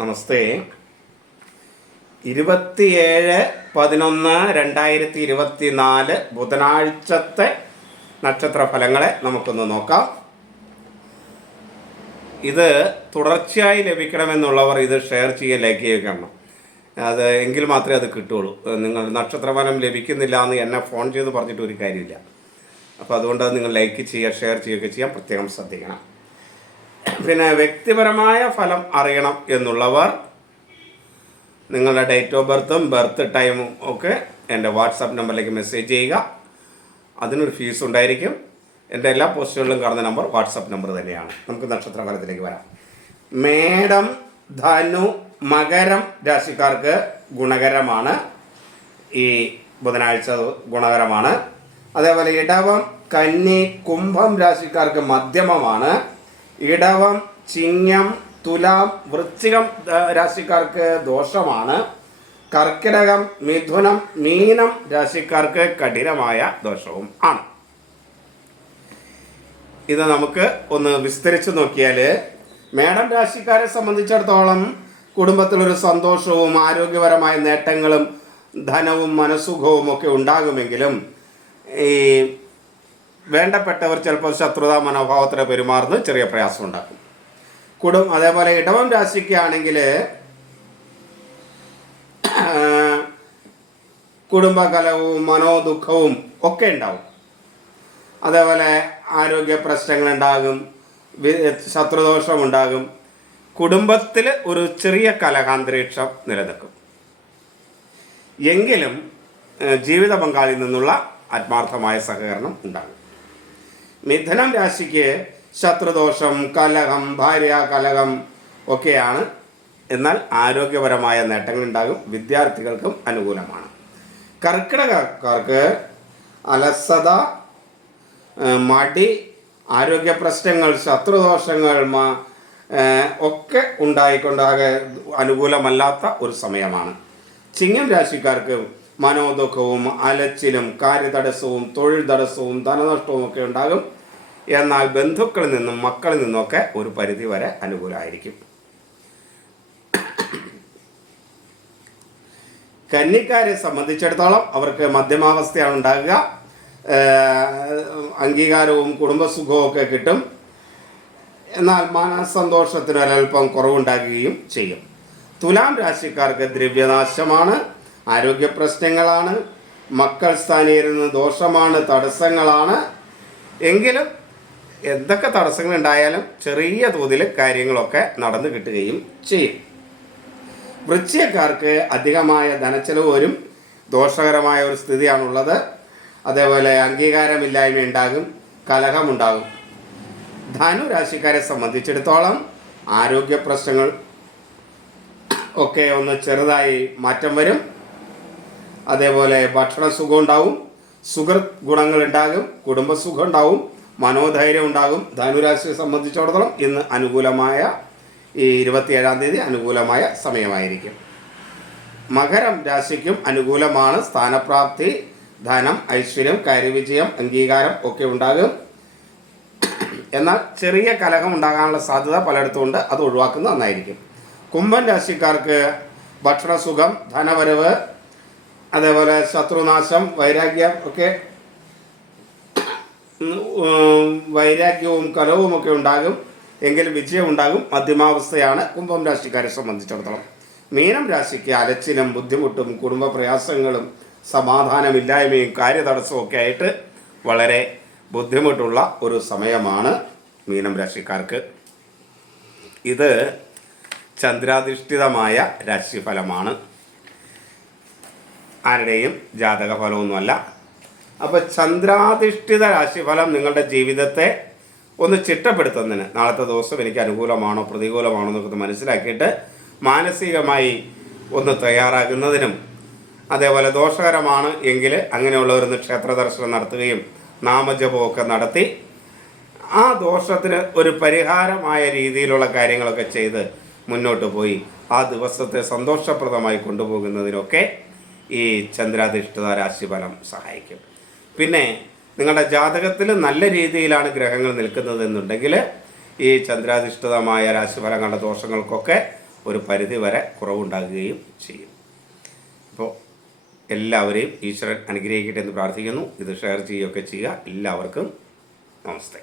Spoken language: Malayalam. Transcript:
നമസ്തേ. 27/11/2024 ബുധനാഴ്ചത്തെ നക്ഷത്ര ഫലങ്ങളെ നമുക്കൊന്ന് നോക്കാം. ഇത് തുടർച്ചയായി ലഭിക്കണമെന്നുള്ളവർ ഇത് ഷെയർ ചെയ്യുക, ലൈക്ക് ചെയ്യണം. അത് എങ്കിൽ മാത്രമേ അത് കിട്ടുള്ളൂ. നിങ്ങൾ നക്ഷത്രഫലം ലഭിക്കുന്നില്ല എന്ന് എന്നെ ഫോൺ ചെയ്ത് പറഞ്ഞിട്ട് ഒരു കാര്യമില്ല. അപ്പോൾ അതുകൊണ്ട് നിങ്ങൾ ലൈക്ക് ചെയ്യുക, ഷെയർ ചെയ്യുകയൊക്കെ ചെയ്യാൻ പ്രത്യേകം ശ്രദ്ധിക്കണം. പിന്നെ വ്യക്തിപരമായ ഫലം അറിയണം എന്നുള്ളവർ നിങ്ങളുടെ ഡേറ്റ് ഓഫ് ബർത്തും ബർത്ത് ടൈമും ഒക്കെ എൻ്റെ വാട്സാപ്പ് നമ്പറിലേക്ക് മെസ്സേജ് ചെയ്യുക. അതിനൊരു ഫീസ് ഉണ്ടായിരിക്കും. എൻ്റെ എല്ലാ പോസ്റ്റുകളിലും കാണുന്ന നമ്പർ വാട്സാപ്പ് നമ്പർ തന്നെയാണ്. നമുക്ക് നക്ഷത്രഫലത്തിലേക്ക് വരാം. മേടം, ധനു, മകരം രാശിക്കാർക്ക് ഗുണകരമാണ്. ഈ ബുധനാഴ്ച ഗുണകരമാണ്. അതേപോലെ ഇടവം, കന്നി, കുംഭം രാശിക്കാർക്ക് മധ്യമമാണ്. ഇടവം, ചിങ്ങം, തുലാം, വൃശ്ചികം രാശിക്കാർക്ക് ദോഷമാണ്. കർക്കിടകം, മിഥുനം, മീനം രാശിക്കാർക്ക് കഠിനമായ ദോഷവും ആണ്. ഇത് നമുക്ക് ഒന്ന് വിസ്തരിച്ച് നോക്കിയാൽ, മേടം രാശിക്കാരെ സംബന്ധിച്ചിടത്തോളം കുടുംബത്തിലൊരു സന്തോഷവും ആരോഗ്യപരമായ നേട്ടങ്ങളും ധനവും മനസുഖവും ഒക്കെ ഉണ്ടാകുമെങ്കിലും ഈ വേണ്ടപ്പെട്ടവർ ചിലപ്പോൾ ശത്രുതാ മനോഭാവത്തിൽ പെരുമാറുന്ന ചെറിയ പ്രയാസം ഉണ്ടാക്കും. അതേപോലെ ഇടവം രാശിക്കാണെങ്കിൽ കുടുംബകലവും മനോദുഃഖവും ഒക്കെ ഉണ്ടാവും. അതേപോലെ ആരോഗ്യ പ്രശ്നങ്ങളുണ്ടാകും, ശത്രുദോഷമുണ്ടാകും. കുടുംബത്തിൽ ഒരു ചെറിയ കലഹാന്തരീക്ഷം നിലനിൽക്കും. എങ്കിലും ജീവിത പങ്കാളിയിൽ നിന്നുള്ള ആത്മാർത്ഥമായ സഹകരണം ഉണ്ടാകും. മിഥുനം രാശിക്ക് ശത്രുദോഷം, കലഹം, ഭാര്യ കലഹം ഒക്കെയാണ്. എന്നാൽ ആരോഗ്യപരമായ നേട്ടങ്ങളുണ്ടാകും. വിദ്യാർത്ഥികൾക്കും അനുകൂലമാണ്. കർക്കിടകക്കാർക്ക് അലസത, മടി, ആരോഗ്യ പ്രശ്നങ്ങൾ, ശത്രുദോഷങ്ങൾ ഒക്കെ ഉണ്ടായിക്കൊണ്ടാകെ അനുകൂലമല്ലാത്ത ഒരു സമയമാണ്. ചിങ്ങം രാശിക്കാർക്ക് മനോദുഃഖവും അലച്ചിലും കാര്യതടസ്സവും തൊഴിൽ തടസ്സവും ധനനഷ്ടവും ഒക്കെ ഉണ്ടാകും. എന്നാൽ ബന്ധുക്കളിൽ നിന്നും മക്കളിൽ നിന്നൊക്കെ ഒരു പരിധി വരെ അനുകൂലമായിരിക്കും. കന്നിക്കാരെ സംബന്ധിച്ചിടത്തോളം അവർക്ക് മധ്യമാവസ്ഥയാണ് ഉണ്ടാകുക. അംഗീകാരവും കുടുംബസുഖവും ഒക്കെ കിട്ടും. എന്നാൽ മനസ്സന്തോഷത്തിന് ഒരൽപ്പം കുറവുണ്ടാകുകയും ചെയ്യും. തുലാം രാശിക്കാർക്ക് ദ്രവ്യനാശമാണ്, ആരോഗ്യ പ്രശ്നങ്ങളാണ്, മക്കൾ സ്ഥാനീയരുന്ന ദോഷമാണ്, തടസ്സങ്ങളാണ്. എങ്കിലും എന്തൊക്കെ തടസ്സങ്ങളുണ്ടായാലും ചെറിയ തോതിൽ കാര്യങ്ങളൊക്കെ നടന്നു കിട്ടുകയും ചെയ്യും. വൃശ്ചികക്കാർക്ക് അധികമായ ധനച്ചെലവ് വരും. ദോഷകരമായ ഒരു സ്ഥിതിയാണുള്ളത്. അതേപോലെ അംഗീകാരമില്ലായ്മ ഉണ്ടാകും, കലഹമുണ്ടാകും. ധനു രാശിക്കാരെ സംബന്ധിച്ചിടത്തോളം ആരോഗ്യ പ്രശ്നങ്ങൾ ഒക്കെ ഒന്ന് ചെറുതായി മാറ്റം വരും. അതേപോലെ ഭക്ഷണ സുഖം ഉണ്ടാവും, സുഹൃത്ത് ഗുണങ്ങളുണ്ടാകും, കുടുംബസുഖം ഉണ്ടാവും, മനോധൈര്യം ഉണ്ടാകും. ധനുരാശിയെ സംബന്ധിച്ചിടത്തോളം ഇന്ന് അനുകൂലമായ ഈ 27-ാം തീയതി അനുകൂലമായ സമയമായിരിക്കും. മകരം രാശിക്കും അനുകൂലമാണ്. സ്ഥാനപ്രാപ്തി, ധനം, ഐശ്വര്യം, കാര്യവിജയം, അംഗീകാരം ഒക്കെ ഉണ്ടാകും. എന്നാൽ ചെറിയ കലഹം ഉണ്ടാകാനുള്ള സാധ്യത പലയിടത്തും ഉണ്ട്. അത് ഒഴിവാക്കുന്നത് നന്നായിരിക്കും. കുംഭം രാശിക്കാർക്ക് ഭക്ഷണസുഖം, ധനവരവ്, അതേപോലെ ശത്രുനാശം, വൈരാഗ്യം ഒക്കെ വൈരാഗ്യവും കലവും ഒക്കെ ഉണ്ടാകും. എങ്കിലും വിജയം ഉണ്ടാകും. മധ്യമാവസ്ഥയാണ് കുംഭം രാശിക്കാരെ സംബന്ധിച്ചിടത്തോളം. മീനം രാശിക്ക് അലച്ചിലും ബുദ്ധിമുട്ടും കുടുംബ പ്രയാസങ്ങളും സമാധാനമില്ലായ്മയും കാര്യതടസ്സവും ഒക്കെ ആയിട്ട് വളരെ ബുദ്ധിമുട്ടുള്ള ഒരു സമയമാണ് മീനം രാശിക്കാർക്ക്. ഇത് ചന്ദ്രാധിഷ്ഠിതമായ രാശിഫലമാണ്, ആരുടെയും ജാതക ഫലമൊന്നുമല്ല. അപ്പോൾ ചന്ദ്രാധിഷ്ഠിത രാശിഫലം നിങ്ങളുടെ ജീവിതത്തെ ഒന്ന് ചിട്ടപ്പെടുത്തുന്നതിന്, നാളത്തെ ദിവസം എനിക്ക് അനുകൂലമാണോ പ്രതികൂലമാണോ എന്നൊക്കെ മനസ്സിലാക്കിയിട്ട് മാനസികമായി ഒന്ന് തയ്യാറാകുന്നതിനും, അതേപോലെ ദോഷകരമാണ് എങ്കിൽ അങ്ങനെയുള്ളവരൊന്ന് ക്ഷേത്ര ദർശനം നടത്തുകയും നാമജപമൊക്കെ നടത്തി ആ ദോഷത്തിന് ഒരു പരിഹാരമായ രീതിയിലുള്ള കാര്യങ്ങളൊക്കെ ചെയ്ത് മുന്നോട്ട് പോയി ആ ദിവസത്തെ സന്തോഷപ്രദമായി കൊണ്ടുപോകുന്നതിനൊക്കെ ഈ ചന്ദ്രാധിഷ്ഠിത രാശിഫലം സഹായിക്കും. പിന്നെ നിങ്ങളുടെ ജാതകത്തിൽ നല്ല രീതിയിലാണ് ഗ്രഹങ്ങൾ നിൽക്കുന്നതെന്നുണ്ടെങ്കിൽ ഈ ചന്ദ്രാധിഷ്ഠിതമായ രാശിഫലങ്ങളുടെ ദോഷങ്ങൾക്കൊക്കെ ഒരു പരിധി വരെ കുറവുണ്ടാകുകയും ചെയ്യും. അപ്പോൾ എല്ലാവരെയും ഈശ്വരൻ അനുഗ്രഹിക്കട്ടെ എന്ന് പ്രാർത്ഥിക്കുന്നു. ഇത് ഷെയർ ചെയ്യുകയൊക്കെ ചെയ്യുക. എല്ലാവർക്കും നമസ്തേ.